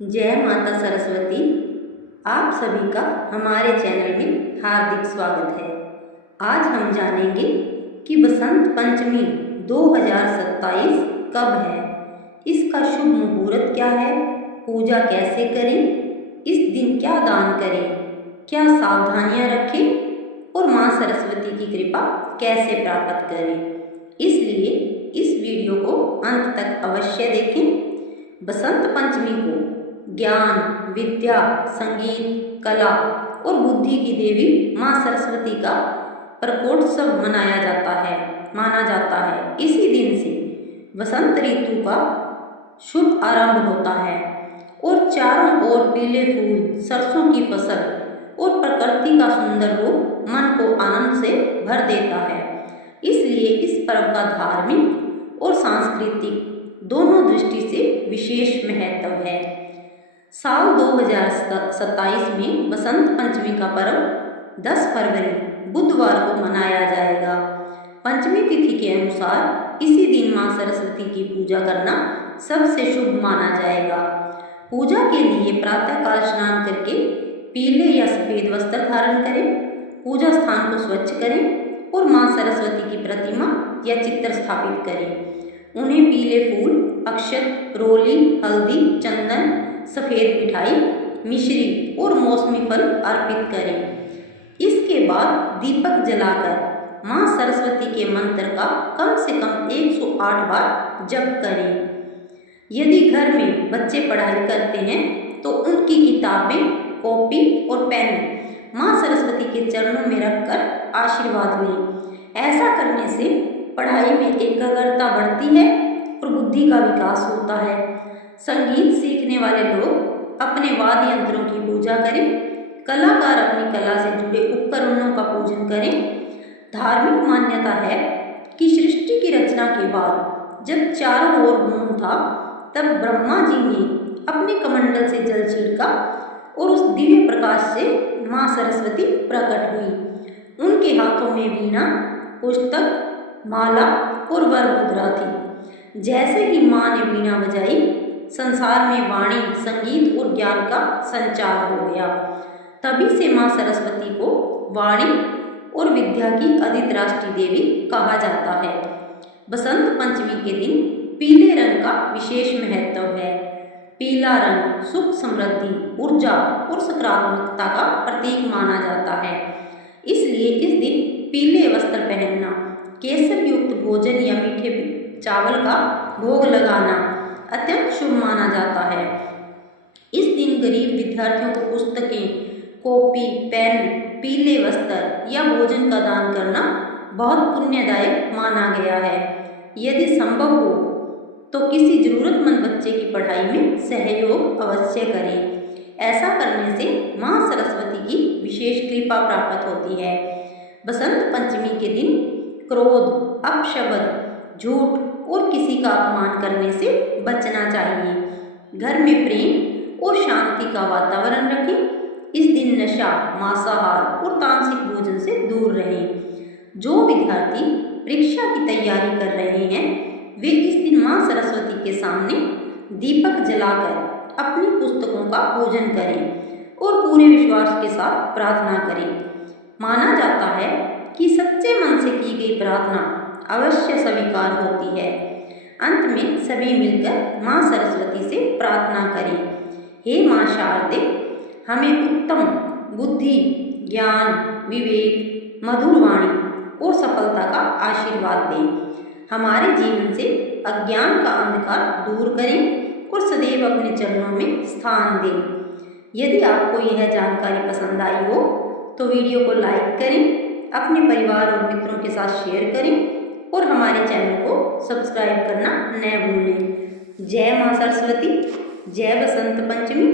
जय माता सरस्वती। आप सभी का हमारे चैनल में हार्दिक स्वागत है। आज हम जानेंगे कि बसंत पंचमी 2027 कब है, इसका शुभ मुहूर्त क्या है, पूजा कैसे करें, इस दिन क्या दान करें, क्या सावधानियां रखें और माँ सरस्वती की कृपा कैसे प्राप्त करें। इसलिए इस वीडियो को अंत तक अवश्य देखें। बसंत पंचमी को ज्ञान, विद्या, संगीत, कला और बुद्धि की देवी माँ सरस्वती का प्रकोत्सव माना जाता है। इसी दिन से बसंत ऋतु का शुभ आरंभ होता है और चारों ओर पीले फूल, सरसों की फसल और प्रकृति का सुंदर रूप मन को आनंद से भर देता है। इसलिए इस पर्व का धार्मिक और सांस्कृतिक दोनों दृष्टि से विशेष महत्व है। साल 2027 में बसंत पंचमी का पर्व 10 फरवरी बुधवार को मनाया जाएगा। पंचमी तिथि के अनुसार इसी दिन माँ सरस्वती की पूजा करना सबसे शुभ माना जाएगा। पूजा के लिए प्रातःकाल स्नान करके पीले या सफेद वस्त्र धारण करें, पूजा स्थान को स्वच्छ करें और माँ सरस्वती की प्रतिमा या चित्र स्थापित करें। उन्हें पीले फूल, अक्षत, रोली, हल्दी, चंदन, सफ़ेद मिठाई, मिश्री और मौसमी फल अर्पित करें। इसके बाद दीपक जलाकर माँ सरस्वती के मंत्र का कम से कम 108 बार जप करें। यदि घर में बच्चे पढ़ाई करते हैं तो उनकी किताबें, कॉपी और पेन माँ सरस्वती के चरणों में रखकर आशीर्वाद लें। ऐसा करने से पढ़ाई में एकाग्रता बढ़ती है और बुद्धि का विकास होता है। संगीत सीखने वाले लोग अपने वाद्य यंत्रों की पूजा करें। कलाकार अपनी कला से जुड़े उपकरणों का पूजन करें। धार्मिक मान्यता है कि सृष्टि की रचना के बाद जब चारों ओर मौन था, तब ब्रह्मा जी ने अपने कमंडल से जल छिड़का और उस दिव्य प्रकाश से माँ सरस्वती प्रकट हुई। उनके हाथों में वीणा, पुस्तक, माला और वरमुद्रा थी। जैसे ही माँ ने वीणा बजाई, संसार में वाणी, संगीत और ज्ञान का संचार हो गया। तभी से माँ सरस्वती को वाणी और विद्या की अधिराष्ट्रीय देवी कहा जाता है। बसंत पंचमी के दिन पीले रंग का विशेष महत्व है। पीला रंग सुख, समृद्धि, ऊर्जा और सकारात्मकता का प्रतीक माना जाता है। इसलिए इस दिन पीले वस्त्र पहनना, केसर युक्त भोजन या मीठे चावल का भोग लगाना अत्यंत शुभ माना जाता है। इस दिन गरीब विद्यार्थियों को पुस्तकें, कॉपी, पेन, पीले वस्त्र या भोजन का दान करना बहुत पुण्यदायक माना गया है। यदि संभव हो तो किसी जरूरतमंद बच्चे की पढ़ाई में सहयोग अवश्य करें। ऐसा करने से माँ सरस्वती की विशेष कृपा प्राप्त होती है। बसंत पंचमी के दिन क्रोध, अपशब्द, झूठ और किसी का अपमान करने से बचना चाहिए। घर में प्रेम और शांति का वातावरण रखें। इस दिन नशा, मांसाहार और तामसिक भोजन से दूर रहें। जो विद्यार्थी परीक्षा की तैयारी कर रहे हैं, वे इस दिन माँ सरस्वती के सामने दीपक जलाकर अपनी पुस्तकों का पूजन करें और पूरे विश्वास के साथ प्रार्थना करें। माना जाता है कि सच्चे मन से की गई प्रार्थना अवश्य स्वीकार होती है। अंत में सभी मिलकर माँ सरस्वती से प्रार्थना करें। हे माँ शारदे, हमें उत्तम बुद्धि, ज्ञान, विवेक, मधुर वाणी और सफलता का आशीर्वाद दें। हमारे जीवन से अज्ञान का अंधकार दूर करें और सदैव अपने चरणों में स्थान दें। यदि आपको यह जानकारी पसंद आई हो तो वीडियो को लाइक करें, अपने परिवार और मित्रों के साथ शेयर करें और हमारे चैनल को सब्सक्राइब करना न भूलें। जय माँ सरस्वती, जय बसंत पंचमी।